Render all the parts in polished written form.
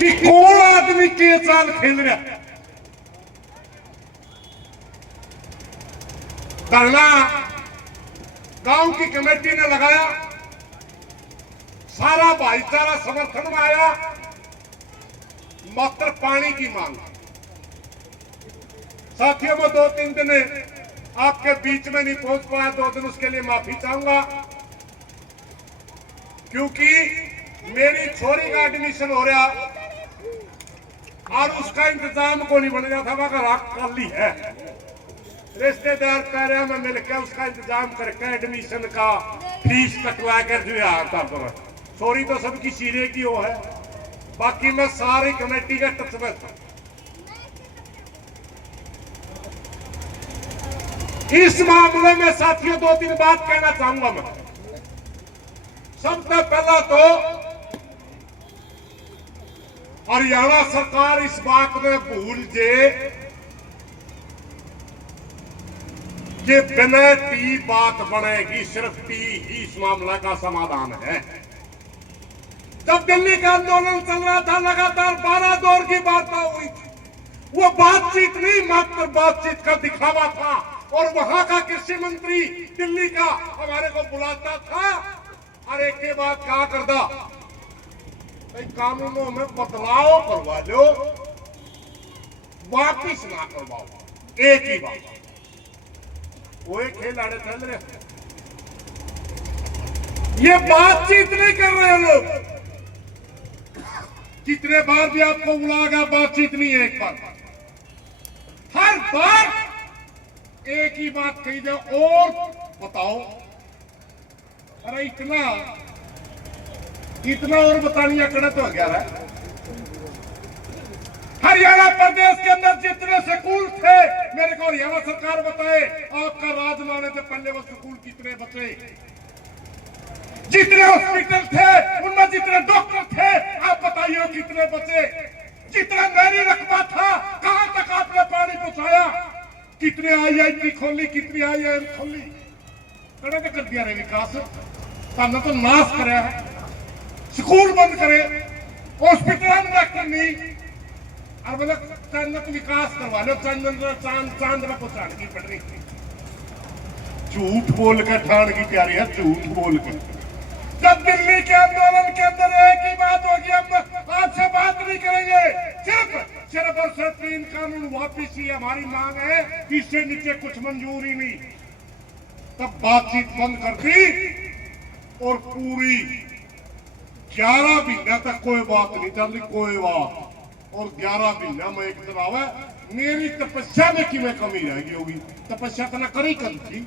कि कौन आदमी के चाल खेल रहा। धरना गांव की कमेटी ने लगाया, सारा भाईचारा समर्थन में आया, मात्र पानी की मांग। साथियों में 2-3 दिन आपके बीच में नहीं पहुंच पाया, 2 दिन उसके लिए माफी चाहूंगा, क्योंकि मेरी छोरी का एडमिशन हो रहा और उसका इंतजाम को नहीं बन रहा था, वहां रात खाली है। रिश्तेदार कह रहे हैं मैं मिलकर उसका इंतजाम करके एडमिशन का फीस कटवा कर जो आता पर छोरी तो सबकी सीरे की वो है। बाकी मैं सारी कमेटी का टच में था। इस मामले में साथियों 2-3 बात कहना चाहूंगा मैं। सबसे पहला तो हरियाणा सरकार इस बात में भूल जे ये बिना टी बात बनेगी, सिर्फ टी ही इस मामला का समाधान है। जब दिल्ली का आंदोलन चल रहा था, लगातार 12 दौर की वार्ता हुई थी। वो बातचीत नहीं, मात्र बातचीत का दिखावा था। और वहां का कृषि मंत्री दिल्ली का हमारे को बुलाता था और एक के बाद कहा करता, कानूनों में बदलाव करवा लो, वापिस ना करवाओ, एक ही बात। वो एक खेल आड़े चल रहे, ये बातचीत नहीं कर रहे लोग। कितने बार भी आपको बुलाएगा, बातचीत नहीं है। एक बार हर बार एक ही बात कही जाए, और बताओ। अरे इतना और बतानी अकड़ा तो गया है। हरियाणा प्रदेश के अंदर जितने स्कूल थे, मेरे को हरियाणा सरकार बताए, आपका राज लाने से पहले वो स्कूल कितने बचे, जितने हॉस्पिटल थे उनमें जितने डॉक्टर थे, आप बताइए कितने बचे। जितना मेरी रकबा था, कहां तक आपने पानी पहुंचाया, कितने IIT खोली, कितनी IIM खोली, कड़े कर दिया रे विकास। सामने तो नाश करे, स्कूल बंद करे, हॉस्पिटल में डॉक्टर नहीं, और बोले चंदत विकास करवा लो, चांद में पहुंचाने की पड़ रही। झूठ बोल कर ठाण की तैयारी है, झूठ बोल कर। जब दिल्ली के आंदोलन के अंदर एक ही बात होगी, हम आपसे बात नहीं करेंगे, सिर्फ और सिर्फ 3 कानून वापिस ही हमारी मांग है, इससे नीचे कुछ मंजूर ही नहीं। तब बातचीत बंद कर दी और पूरी 11 महीना तक कोई बात नहीं चल रही, कोई बात। और 11 महीना में एक चुनाव है। मेरी तपस्या में किमें कमी रहेगी होगी, तपस्या तो ना करी कर थी।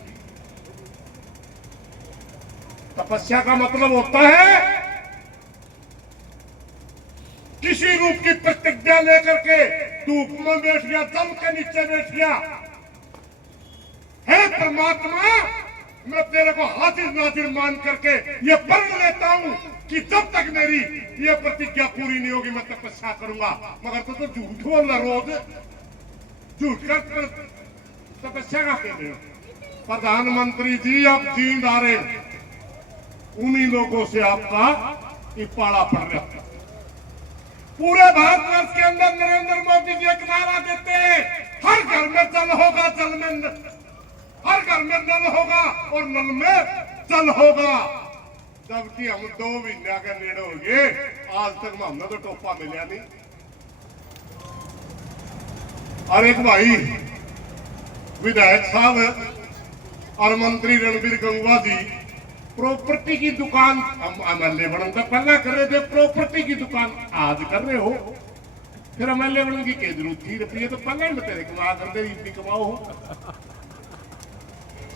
तपस्या का मतलब होता है किसी रूप की प्रतिज्ञा लेकर के धूप में बैठ गया, दम के नीचे बैठ गया, हे परमात्मा मैं तेरे को हाजिर नाजिर मान करके ये प्रण लेता हूं कि जब तक मेरी ये प्रतिज्ञा पूरी नहीं होगी मैं तपस्या करूंगा। मगर तो झूठ बोल रहा, रोज झूठ कर तपस्या का कहते हो। प्रधानमंत्री जी आप जींद आ रहे, उन्हीं लोगों से आपका पाला पड़ रहा है। पूरे भारतवर्ष के अंदर नरेंद्र मोदी जी एक नारा देते हैं, हर घर में जल होगा, जल में हर घर में नल होगा और नल में जल होगा। जबकि हम 2 महीने के नेड़े हो गए, आज तक हमने तो टोपा मिला नहीं। और एक भाई विधायक साहब और मंत्री रणबीर गंगवा जी प्रॉपर्टी की दुकान हम MLA बनने से पहले कर रहे थे, प्रॉपर्टी की दुकान आज कर रहे हो, फिर MLA बनने की क्या जरूरत थी? रुपये तो पहले ही तेरे कमा कर दे, इतनी कमाओ हो।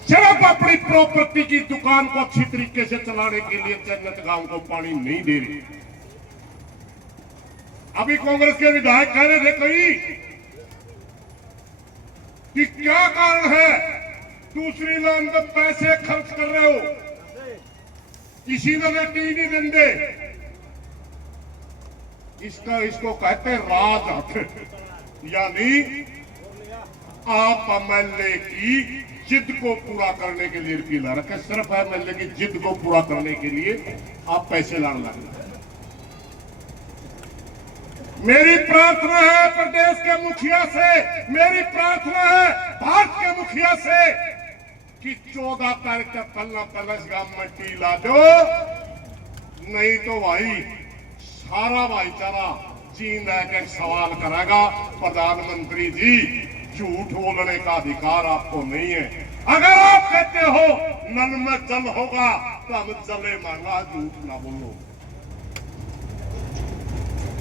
सिर्फ अपनी प्रॉपर्टी की दुकान को अच्छी तरीके से चलाने के लिए चन्नत गांव को पानी नहीं दे रही। अभी कांग्रेस के विधायक कह रहे थे कहीं कि क्या कारण है दूसरी लाइन में पैसे खर्च कर रहे हो, इसी में टी नहीं देंगे। इसको कहते राज हक, यानी आप MLA की जिद को पूरा करने के लिए रुपये ला रखे, सिर्फ MLA की जिद को पूरा करने के लिए आप पैसे लाने लगे। मेरी प्रार्थना है प्रदेश के मुखिया से, मेरी प्रार्थना है भारत के मुखिया से कि 14 तारीख तक पहला इस गांव में टी ला दो, नहीं तो भाई सारा भाईचारा चीन रह के सवाल करेगा। प्रधानमंत्री जी, झूठ बोलने का अधिकार आपको नहीं है। अगर आप कहते हो नल में जल होगा तो हम जले मांगा, झूठ ना बोलो।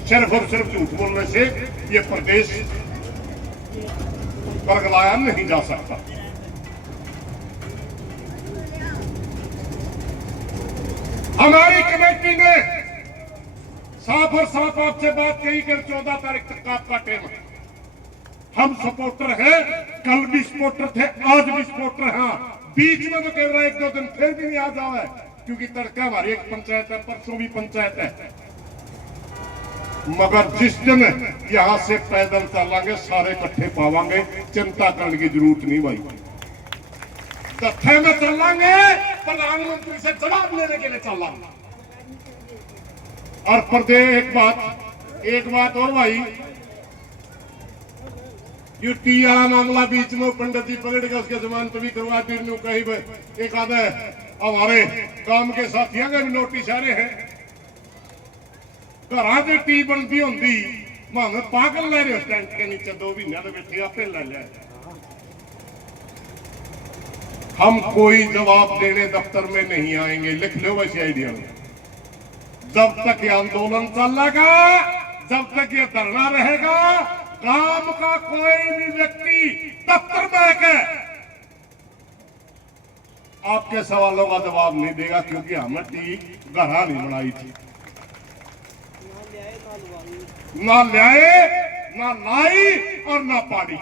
सिर्फ और सिर्फ झूठ बोलने से ये प्रदेश बरगलाया नहीं जा सकता। हमारी कमेटी ने साफ और साफ आपसे बात कही कि 14 तारीख तक आपका टाइम है। हम सपोर्टर हैं, कल भी सपोर्टर थे, आज भी सपोर्टर हैं। बीच में तो कह रहा है 1-2 दिन फिर भी नहीं आ जाओ है, क्योंकि तड़का हमारी एक पंचायत है, परसों भी पंचायत है। मगर जिस दिन यहां से पैदल चलेंगे सारे इकट्ठे पावांगे, चिंता करने की जरूरत नहीं भाई। तथ्य में चलेंगे, प्रधानमंत्री से जवाब लेने के लिए चलेंगे। और प्रदेश एक बात और भाई, यू टी वाला मामला बीच में पंडित जी पकड़ के उसके जमानत भी करवा दी। कहीं एक आधा हमारे काम के साथियों के भी नोटिस आ रहे हैं। घर से टी बनती होंगी भावे पागल ले रहे हो टेंट के नीचे 2 महीने तो बैठे आपे ले लिया। हम कोई जवाब देने दफ्तर में नहीं आएंगे, लिख लो वैसे आइडिया में। जब तक ये आंदोलन चलेगा, जब तक ये धरना रहेगा, गांव का कोई भी व्यक्ति दफ्तर में आकर आपके सवालों का जवाब नहीं देगा, क्योंकि हमने टी गढ़ा नहीं बनाई थी। ना ल्याए, ना लाई और ना पानी।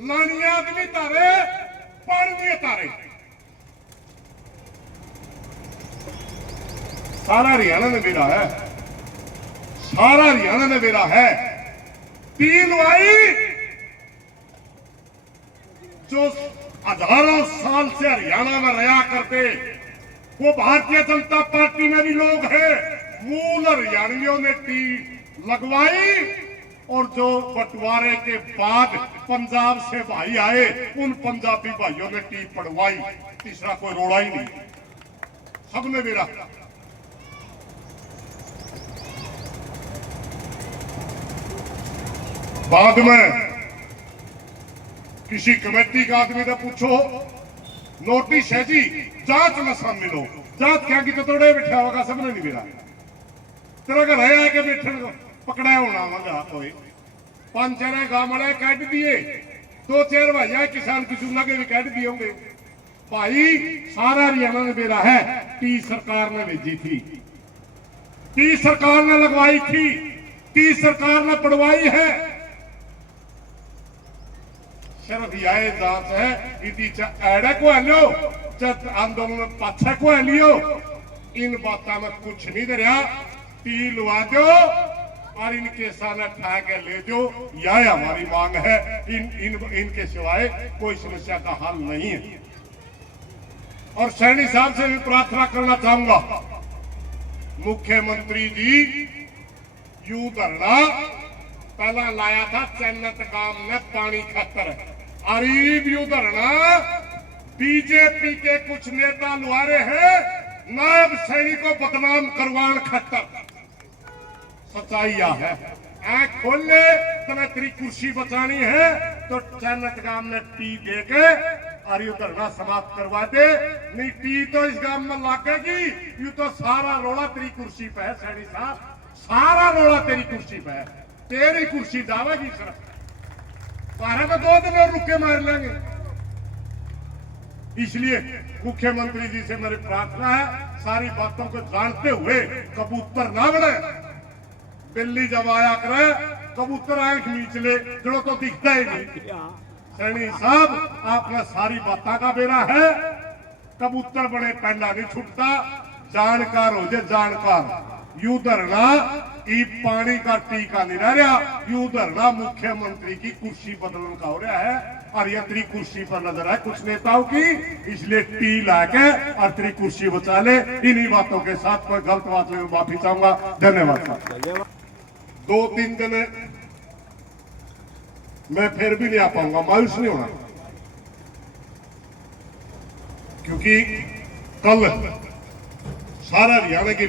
लानी आदमी तारे, पानी तारे। सारा हरियाणा ने मेरा है, सारा हरियाणा ने मेरा है। 3 वाई जो हजारों साल से हरियाणा में रहा करते, वो भारतीय जनता पार्टी में भी लोग हैं। मूल हरियाणियों ने टी लगवाई, और जो बंटवारे के बाद पंजाब से भाई आए, उन पंजाबी भाइयों ने टी पड़वाई। तीसरा कोई रोड़ा ही नहीं, सबने मेरा। बाद में किसी कमेटी का आदमी ने पूछो, नोटिस है जी, जांच में शामिल हो। जांच क्या की तो तोड़े बैठा होगा, सबने नहीं मिला। तेरा घर है के बैठे पकड़ा होना मजा कोई 5-4 गांव वाले काट दिए, 2-4 भाई किसान की सुना के भी काट दिए होंगे। भाई सारा हरियाणा ने मेरा है। टी सरकार ने भेजी थी, टी सरकार ने लगवाई थी, टी सरकार ने पड़वाई है। सिर्फ यह जांच है इदी एड़ा को लो, आंदोलन पाछा को लियो। इन बातों में कुछ नहीं दे रहा। टी लुआ दो और इनके सामने ठा के ले दो, यह हमारी मांग है। इनके सिवाय कोई समस्या का हल नहीं है। और सैनी साहब से भी प्रार्थना करना चाहूंगा, मुख्यमंत्री जी, यू धरना पहला लाया था चन्नत गांव में पानी खातर, अरीब यू धरना बीजेपी के कुछ नेता लुआरे हैं नायब सैनी को बदनाम करवान खातर। सच्चाई यह है, आंख खोल ले, तुम्हें तेरी कुर्सी बचानी है तो चन्नत गांव में टी दे के और यू धरना समाप्त करवा दे। नहीं टी तो इस गांव में लागेगी, यू तो सारा रोड़ा तेरी कुर्सी पे है। सैनी साहब, सारा रोड़ा तेरी कुर्सी पे है, तेरी कुर्सी जावेगी सिर्फ। सारे में 2 दिन और रुके मार लेंगे। इसलिए मुख्यमंत्री जी से मेरी प्रार्थना है, सारी बातों को जानते हुए कबूतर ना बढ़े। बिल्ली जब आया करे कबूतर आंख नीच ले, जो तो दिखता ही नहीं। सैनी साहब, आपने सारी बातों का बेरा है। कबूतर बड़े पहला नहीं छुटता, जानकार हो जाए जानकार। यू धरना ई पानी का टीका नहीं रह रहा, यू धरना मुख्यमंत्री की कुर्सी बदलने का हो रहा है। और ये तेरी कुर्सी पर नजर है कुछ नेताओं की, इसलिए टी लाके और तेरी कुर्सी बचा ले। इन्हीं बातों के साथ कोई गलत बात में माफी चाहूंगा। धन्यवाद। 2-3 दिन मैं फिर भी नहीं आ पाऊंगा, मायूस नहीं होना, क्योंकि कल सारा हरियाणा की